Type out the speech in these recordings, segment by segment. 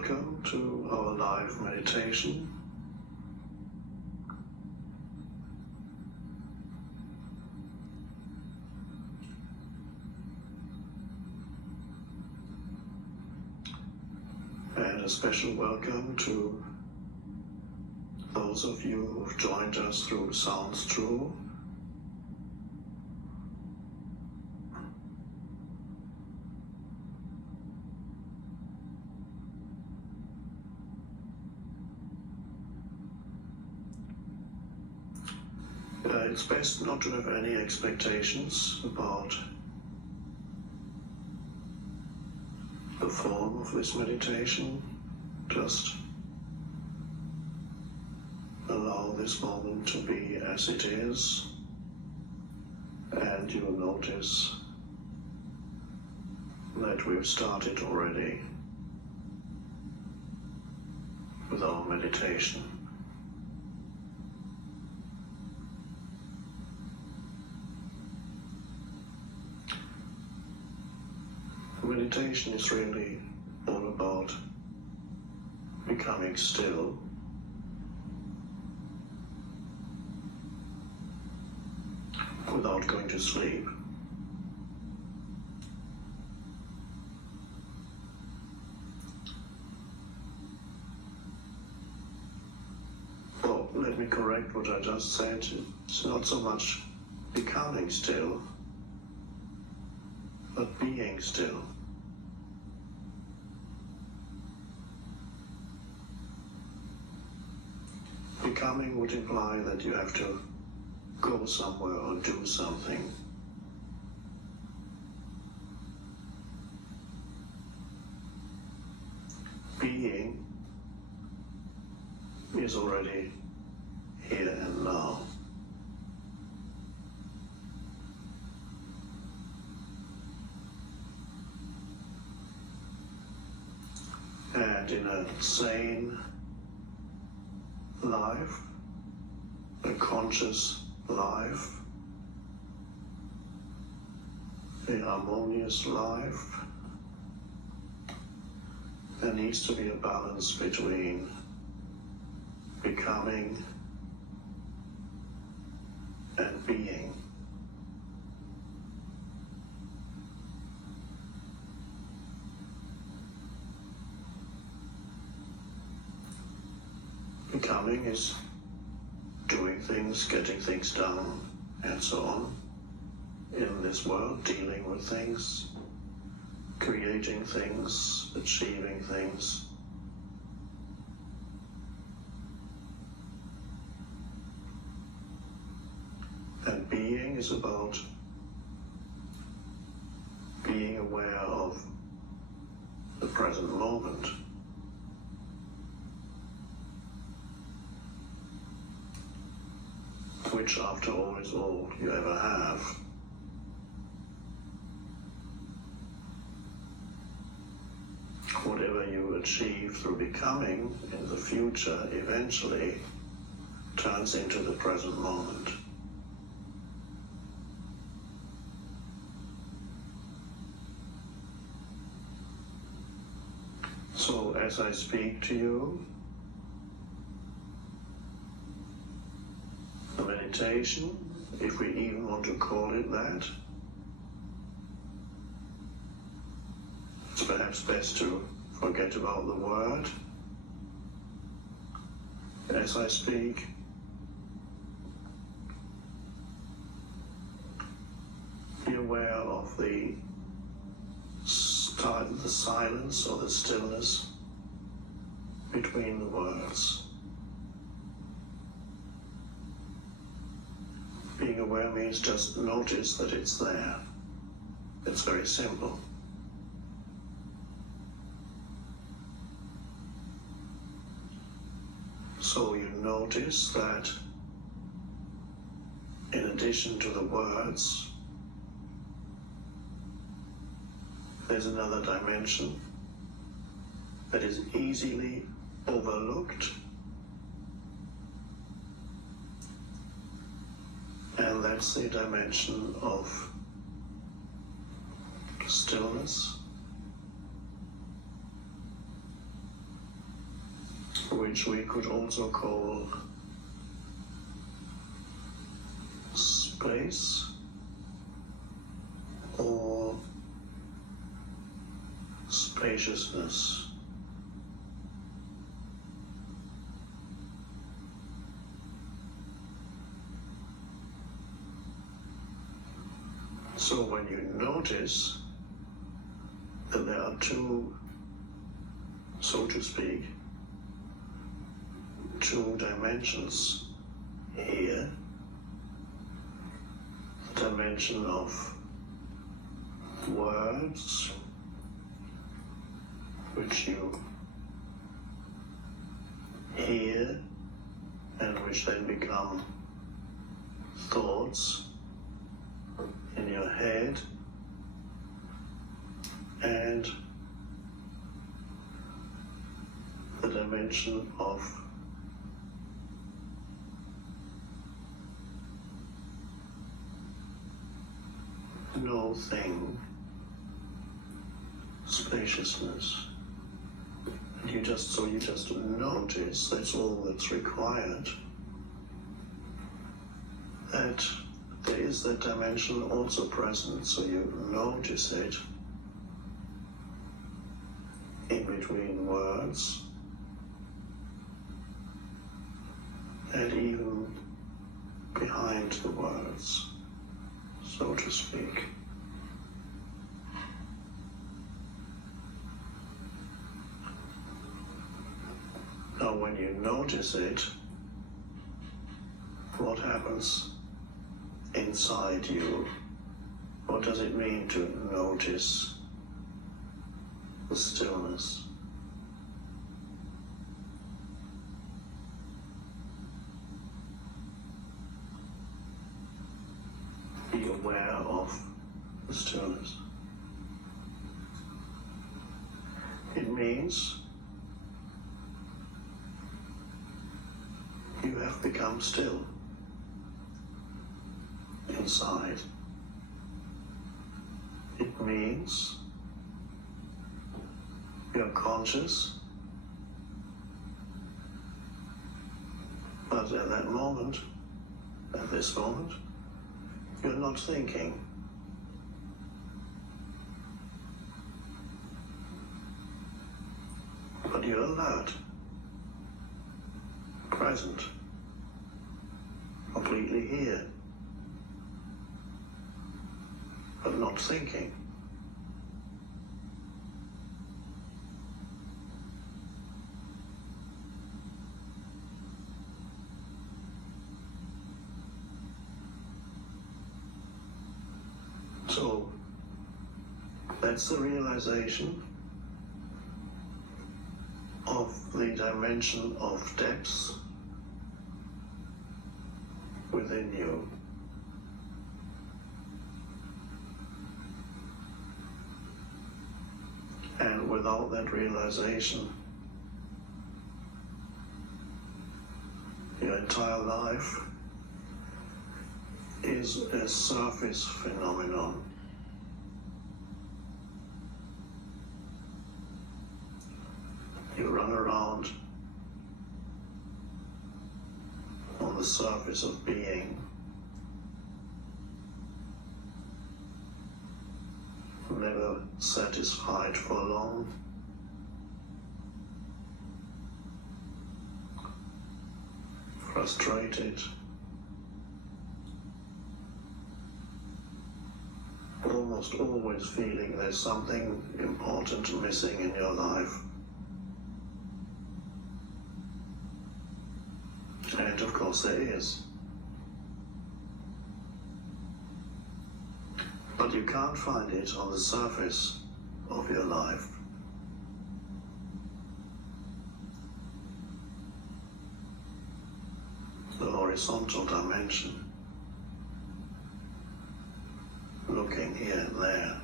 welcome to our live meditation. And a special welcome to those of you who've joined us through Sounds True. It's best not to have any expectations about the form of this meditation. Just allow this moment to be as it is, and you'll notice that we've started already with our meditation. Meditation is really all about becoming still, without going to sleep. Well, let me correct what I just said. It's not so much becoming still, but being still. Becoming would imply that you have to go somewhere or do something. Being is already here and now. And in a sane life, a conscious life, a harmonious life, there needs to be a balance between becoming and being. Becoming is doing things, getting things done, and so on in this world, dealing with things, creating things, achieving things. And being is about being aware of the present moment. Which, after all, is all you ever have. Whatever you achieve through becoming in the future eventually turns into the present moment. So as I speak to you, the meditation, if we even want to call it that, it's perhaps best to forget about the word. As I speak, be aware of the silence or the stillness between the words. Being aware means just notice that it's there. It's very simple. So you notice that in addition to the words, there's another dimension that is easily overlooked, and that's the dimension of stillness which we could also call space or spaciousness. So when you notice that there are two, so to speak, two dimensions here, the dimension of words, which you hear and which then become thoughts in your head, and the dimension of no thing, spaciousness. And you just notice, that's all that's required, that there is that dimension also present, so you notice it in between words and even behind the words, so to speak. Now when you notice it, what happens inside you? What does it mean to notice the stillness? Be aware of the stillness. It means you have become still inside. It means you're conscious, but at that moment, at this moment, you're not thinking. But you're alert, present, completely here, but not thinking. So that's the realization of the dimension of depth within you. And without that realization, your entire life is a surface phenomenon. You run around on the surface of being, never satisfied for long, frustrated, almost always feeling there's something important missing in your life. And of course there is. But you can't find it on the surface of your life. The horizontal dimension, looking here and there.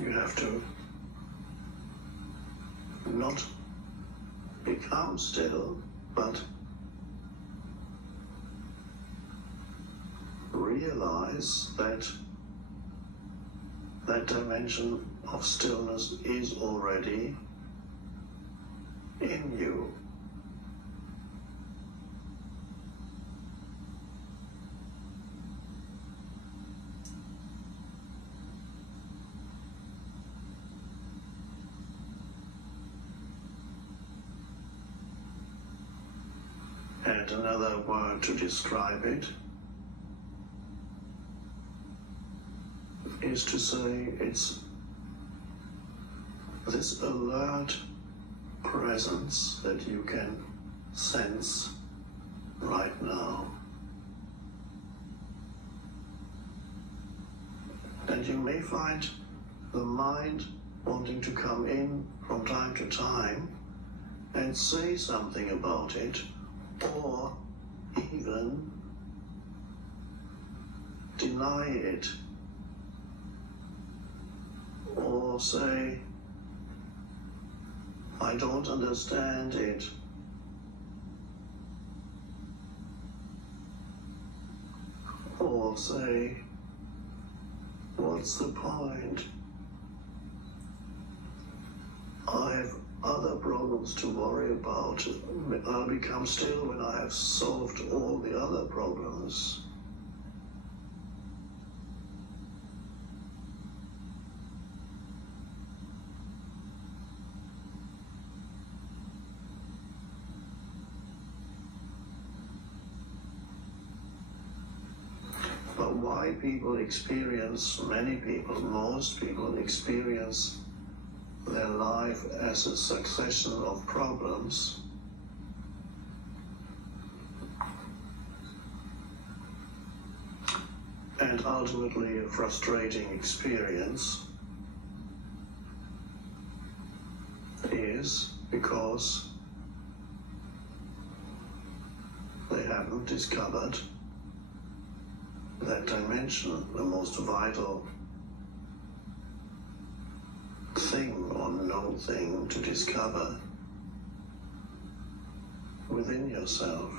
You have to not become still, but realize that that dimension of stillness is already in you. And another word to describe it is to say it's this alert presence that you can sense right now. And you may find the mind wanting to come in from time to time and say something about it, or even deny it, or say, I don't understand it, or say, what's the point? I have other problems to worry about. I'll become still when I have solved all the other problems. But why people experience, many people, most people experience their life as a succession of problems and ultimately a frustrating experience is because they haven't discovered that dimension, the most vital thing or no thing to discover within yourself.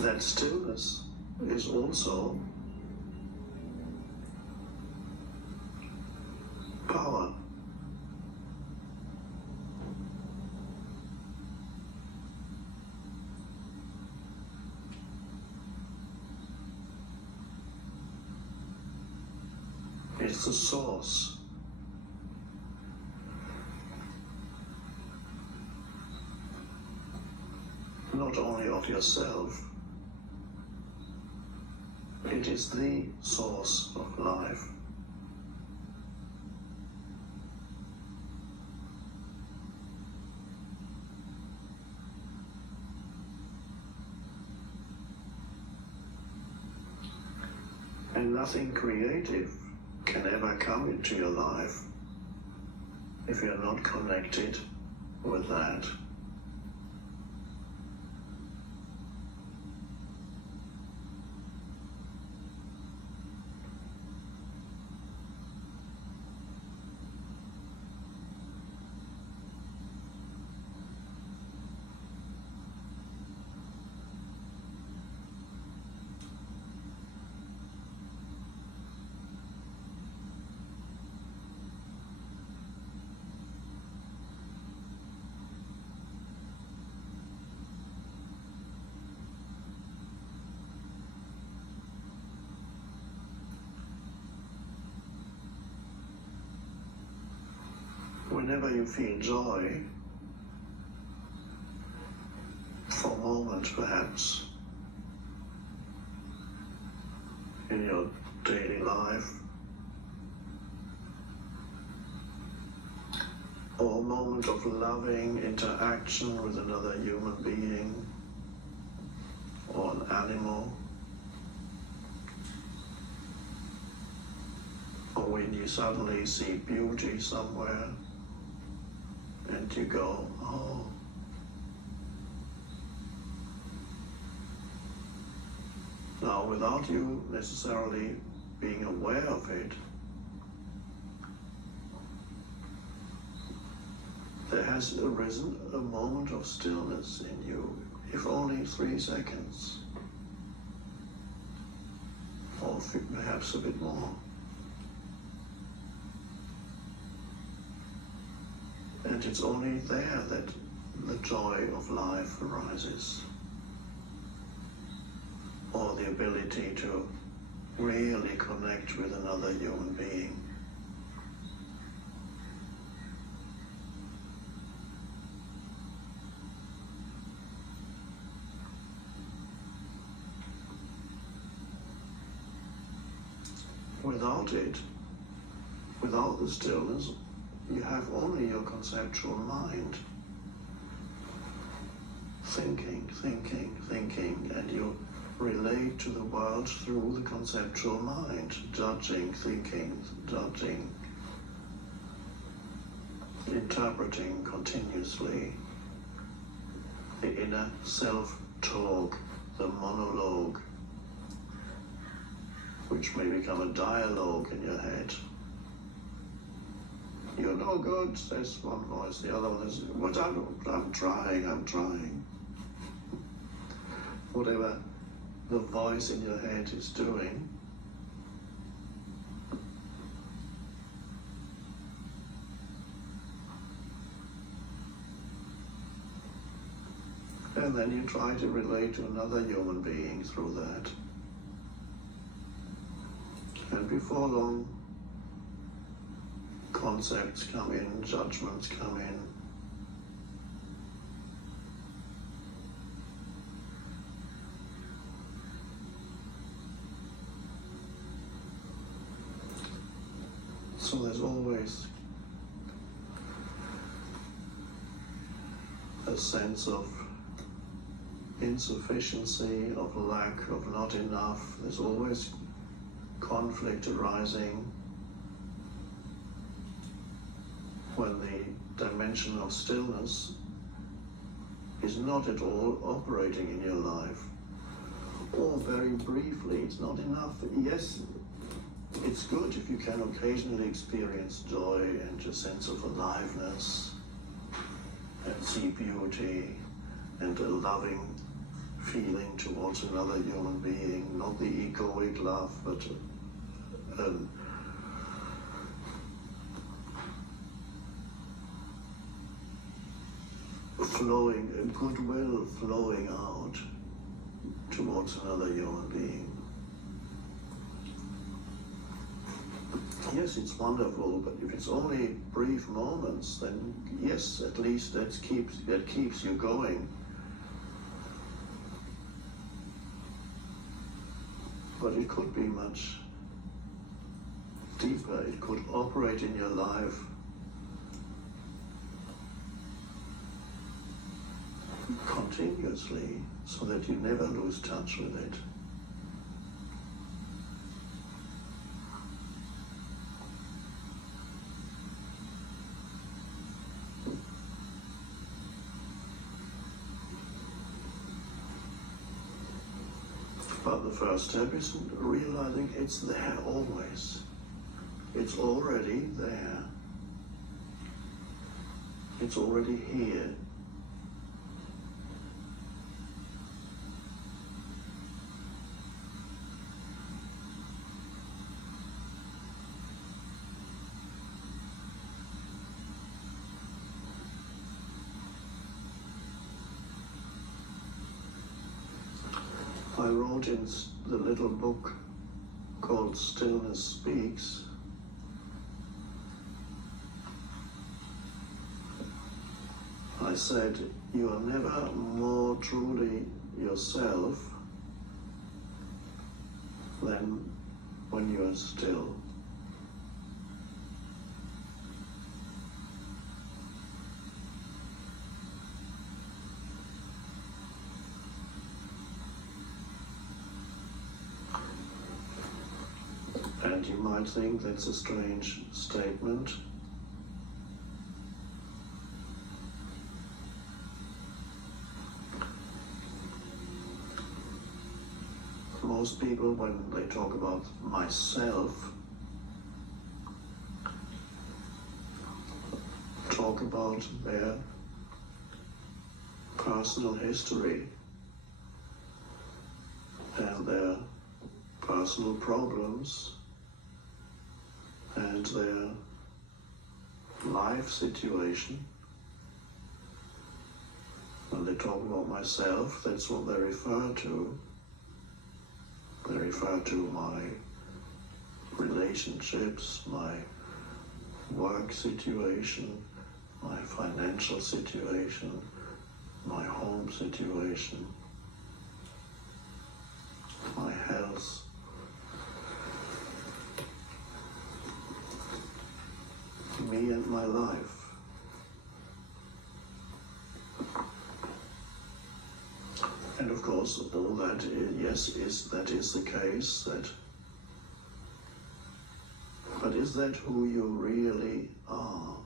That stillness is also power. It's the source. Not only of yourself, it is the source of life. And nothing creative can ever come into your life if you're not connected with that. Whenever you feel joy, for a moment perhaps, in your daily life, or a moment of loving interaction with another human being or an animal, or when you suddenly see beauty somewhere and you go, oh, Now, without you necessarily being aware of it, there has arisen a moment of stillness in you, if only 3 seconds, or perhaps a bit more. And it's only there that the joy of life arises, or the ability to really connect with another human being. Without it, without the stillness, you have only your conceptual mind. Thinking, and you relate to the world through the conceptual mind, judging, thinking, interpreting continuously. The inner self-talk, the monologue, which may become a dialogue in your head. You're no good, says one voice. The other one is, "What I'm trying. Whatever the voice in your head is doing, and then you try to relate to another human being through that. And before long, concepts come in, judgments come in. So there's always a sense of insufficiency, of lack, of not enough. There's always conflict arising when the dimension of stillness is not at all operating in your life. Or very briefly, it's not enough. Yes, it's good if you can occasionally experience joy and a sense of aliveness and see beauty and a loving feeling towards another human being, not the egoic love, but flowing, goodwill flowing out towards another human being. Yes, it's wonderful, but if it's only brief moments, then yes, at least that keeps you going. But it could be much deeper. It could operate in your life continuously so that you never lose touch with it. But the first step is realizing it's there always. It's already there. It's already here. I wrote in the little book called Stillness Speaks, I said, you are never more truly yourself than when you are still. And you might think that's a strange statement. most people, when they talk about myself, talk about their personal history and their personal problems and their life situation. When they talk about myself, that's what they refer to. They refer to my relationships, my work situation, my financial situation, my home situation, my health. Me and my life. And of course, all that that is the case. But is that who you really are?